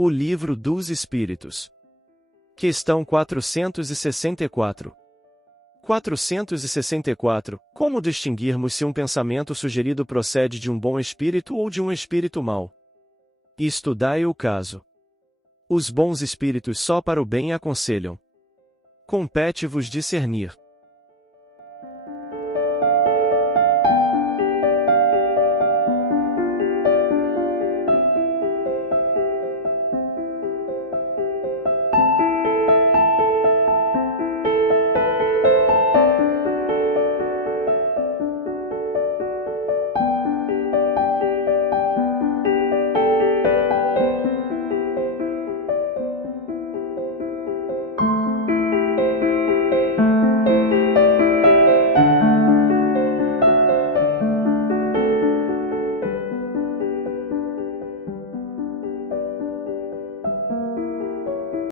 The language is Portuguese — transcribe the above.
O Livro dos Espíritos. Questão 464. 464. Como distinguirmos se um pensamento sugerido procede de um bom espírito ou de um espírito mau? Estudai o caso. Os bons espíritos só para o bem aconselham. Compete-vos discernir.